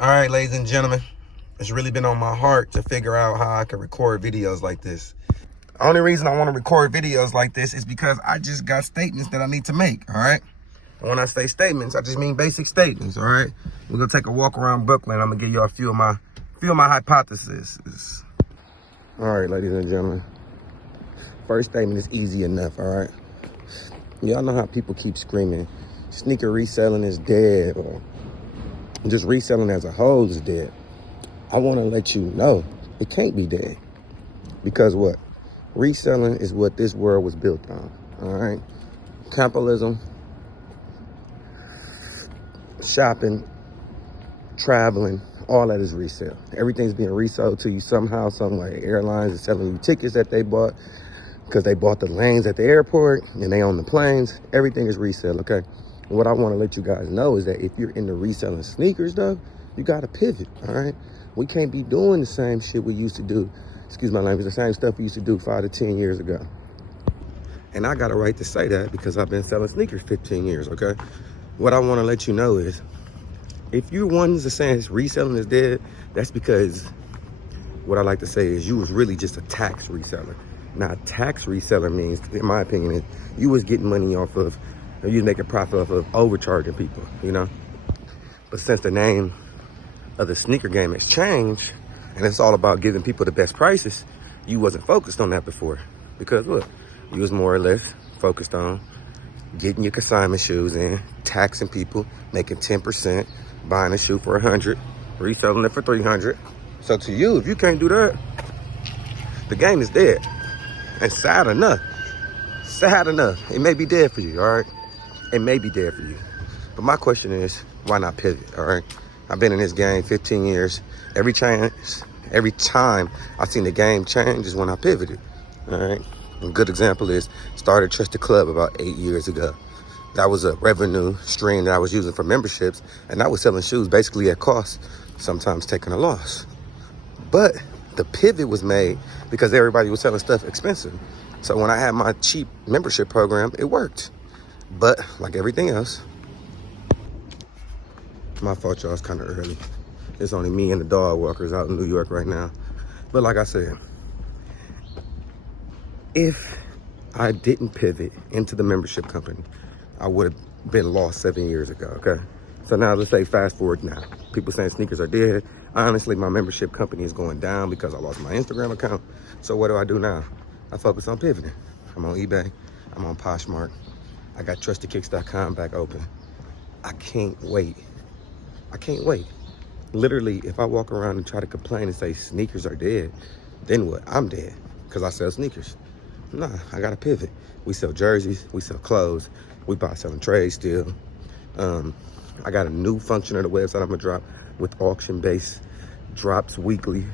All right, ladies and gentlemen, it's really been on my heart to figure out how I can record videos like this. The only reason I want to record videos like this is because I just got statements that I need to make, all right? And when I say statements, I just mean basic statements, all right? We're gonna take a walk around Brooklyn. I'm gonna give you a few of my hypotheses. All right, ladies and gentlemen. First statement is easy enough, all right? Y'all know how people keep screaming, sneaker reselling is dead, or just reselling as a whole is dead. I want to let you know it can't be dead. Because what? Reselling is what this world was built on, all right? Capitalism, shopping, traveling, all that is resale. Everything's being resold to you somehow, some way. Airlines are selling you tickets that they bought because they bought the lanes at the airport and they own the planes. Everything is resale, okay? And what I want to let you guys know is that if you're into reselling sneakers, though, you got to pivot, all right? We can't be doing the same shit we used to do. Excuse my language, the same stuff we used to do 5 to 10 years ago. And I got a right to say that because I've been selling sneakers 15 years, okay? What I want to let you know is if you're one to say reselling is dead, that's because what I like to say is you was really just a tax reseller. Now, a tax reseller means, in my opinion, is you was getting money off of, or you was making profit off of overcharging people, you know? But since the name of the sneaker game has changed, and it's all about giving people the best prices, you wasn't focused on that before. Because look, you was more or less focused on getting your consignment shoes in, taxing people, making 10%, buying a shoe for 100, reselling it for 300. So to you, if you can't do that, the game is dead. And sad enough, it may be dead for you, all right? It may be dead for you. But my question is, why not pivot, all right? I've been in this game 15 years. Every time I've seen the game change is when I pivoted, all right? A good example is started Trusted Club about 8 years ago. That was a revenue stream that I was using for memberships, and I was selling shoes basically at cost, sometimes taking a loss. But the pivot was made because everybody was selling stuff expensive. So when I had my cheap membership program, it worked. But like everything else, my fault, y'all, it's kind of early. It's only me and the dog walkers out in New York right now. But like I said, if I didn't pivot into the membership company, I would have been lost 7 years ago, okay? So now let's say fast forward now. People saying sneakers are dead. Honestly, my membership company is going down because I lost my Instagram account. So what do I do now? I focus on pivoting. I'm on eBay. I'm on Poshmark. I got TrustedKicks.com back open. I can't wait. Literally, if I walk around and try to complain and say sneakers are dead, then what? I'm dead because I sell sneakers. Nah, I got to pivot. We sell jerseys. We sell clothes. We buy selling trades still. I got a new function of the website I'm going to drop with auction-based drops weekly.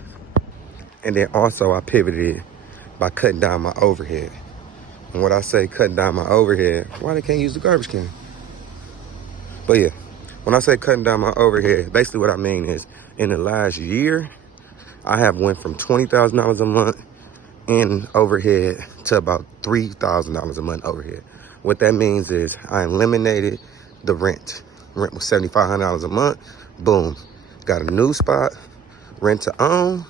And then also I pivoted by cutting down my overhead. And when I say cutting down my overhead, why they can't use the garbage can? But yeah, when I say cutting down my overhead, basically what I mean is in the last year, I have went from $20,000 a month in overhead to about $3,000 a month overhead. What that means is I eliminated the rent. Rent was $7,500 a month. Boom. Got a new spot, rent to own.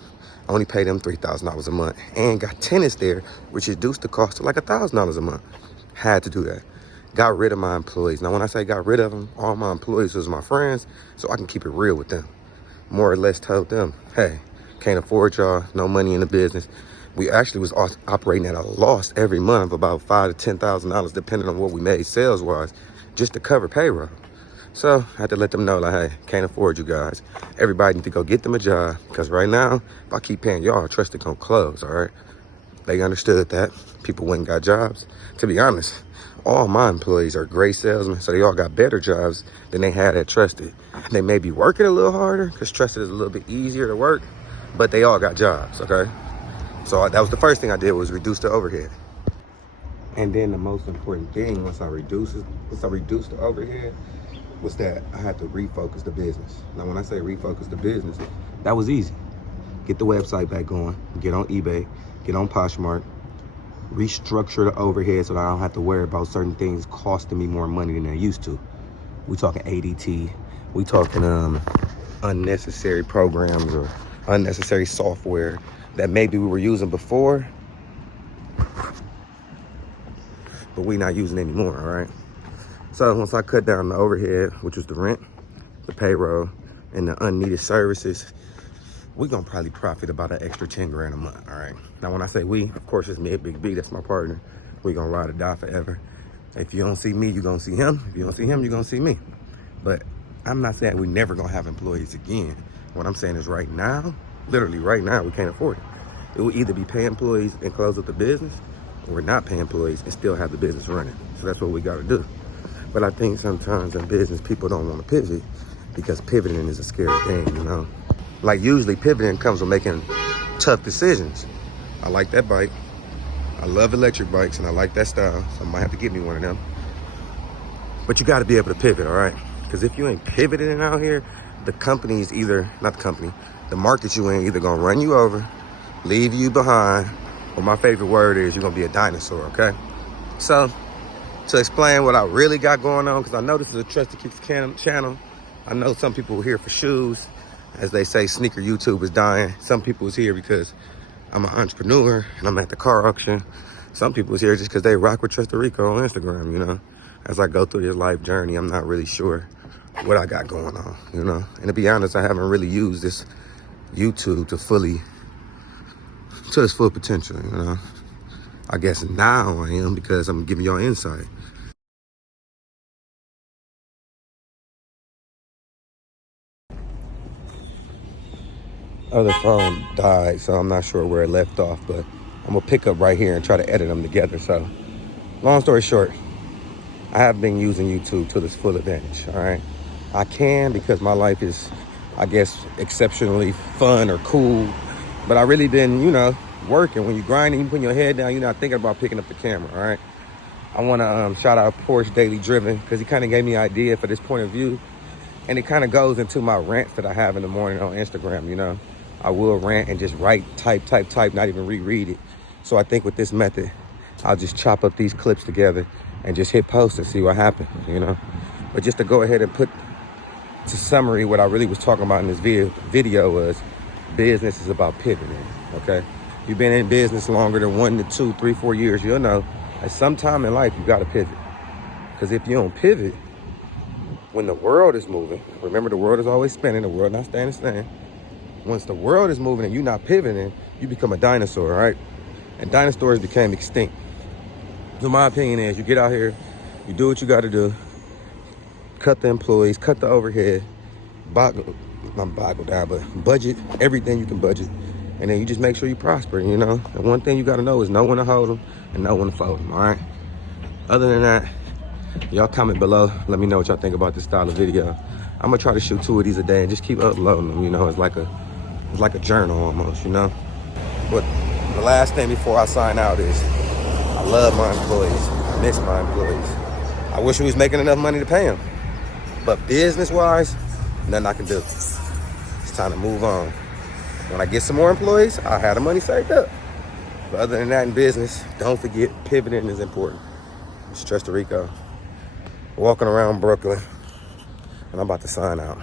Only pay them $3,000 a month. And got tenants there, which reduced the cost to like $1,000 a month. Had to do that. Got rid of my employees. Now, when I say got rid of them, all my employees was my friends, so I can keep it real with them. More or less told them, hey, can't afford y'all, no money in the business. We actually was operating at a loss every month of about $5,000 to $10,000, depending on what we made sales-wise, just to cover payroll. So I had to let them know, like, hey, can't afford you guys. Everybody need to go get them a job, because right now, if I keep paying y'all, Trusted gonna close, all right? They understood that. People went and got jobs. To be honest, all my employees are great salesmen, so they all got better jobs than they had at Trusted. They may be working a little harder, because Trusted is a little bit easier to work, but they all got jobs, okay? So that was the first thing I did, was reduce the overhead. And then the most important thing, once I reduced the overhead, was that I had to refocus the business. Now, when I say refocus the business, that was easy. Get the website back going, get on eBay, get on Poshmark, restructure the overhead so that I don't have to worry about certain things costing me more money than they used to. We talking ADT, we talking unnecessary programs or unnecessary software that maybe we were using before, but we not using anymore, all right? So once I cut down the overhead, which was the rent, the payroll, and the unneeded services, we're gonna probably profit about an extra 10 grand a month, all right? Now, when I say we, of course, it's me and Big B, that's my partner. We're gonna ride or die forever. If you don't see me, you're gonna see him. If you don't see him, you're gonna see me. But I'm not saying we're never gonna have employees again. What I'm saying is right now, literally right now, we can't afford it. It will either be pay employees and close up the business, or not pay employees and still have the business running. So that's what we gotta do. But I think sometimes in business, people don't wanna pivot because pivoting is a scary thing, you know? Like usually pivoting comes with making tough decisions. I like that bike. I love electric bikes and I like that style. So I might have to get me one of them. But you gotta be able to pivot, all right? Because if you ain't pivoting out here, the company's either, not the company, the market you in either gonna run you over, leave you behind, or my favorite word is you're gonna be a dinosaur, okay? So to explain what I really got going on, because I know this is a Trusted Kicks channel. I know some people are here for shoes. As they say, sneaker YouTube is dying. Some people is here because I'm an entrepreneur and I'm at the car auction. Some people is here just because they rock with Trusted Rico on Instagram, you know? As I go through this life journey, I'm not really sure what I got going on, you know? And to be honest, I haven't really used this YouTube to its full potential, you know? I guess now I am because I'm giving y'all insight. Other phone died, so I'm not sure where it left off, but I'm gonna pick up right here and try to edit them together. So long story short, I have been using YouTube to its full advantage, all right? I can because my life is, I guess, exceptionally fun or cool, but I really been, you know, working. When you're grinding, you put your head down, you're not thinking about picking up the camera, all right? I wanna shout out Porsche Daily Driven because he kind of gave me an idea for this point of view, and it kind of goes into my rants that I have in the morning on Instagram, you know? I will rant and just write, type, not even reread it. So I think with this method, I'll just chop up these clips together and just hit post and see what happens, you know? But just to go ahead and put to summary what I really was talking about in this video was business is about pivoting, okay? You've been in business longer than 1 to 2, 3, 4 years, you'll know at some time in life, you gotta pivot. Because if you don't pivot, when the world is moving, remember the world is always spinning, the world not standing still. Once the world is moving and you're not pivoting, you become a dinosaur, right? And dinosaurs became extinct. So my opinion is you get out here, you do what you gotta do, cut the employees, cut the overhead, not boggle down, but budget everything you can budget. And then you just make sure you prosper, you know? And one thing you gotta know is know when to hold them and know when to fold them, all right? Other than that, y'all comment below. Let me know what y'all think about this style of video. I'm gonna try to shoot 2 of these a day and just keep uploading them, you know? It's like a journal almost, you know? But the last thing before I sign out is I love my employees. I miss my employees. I wish we was making enough money to pay them. But business-wise, nothing I can do. It's time to move on. When I get some more employees, I'll have the money saved up. But other than that in business, don't forget pivoting is important. It's Trusted Rico, walking around Brooklyn, and I'm about to sign out.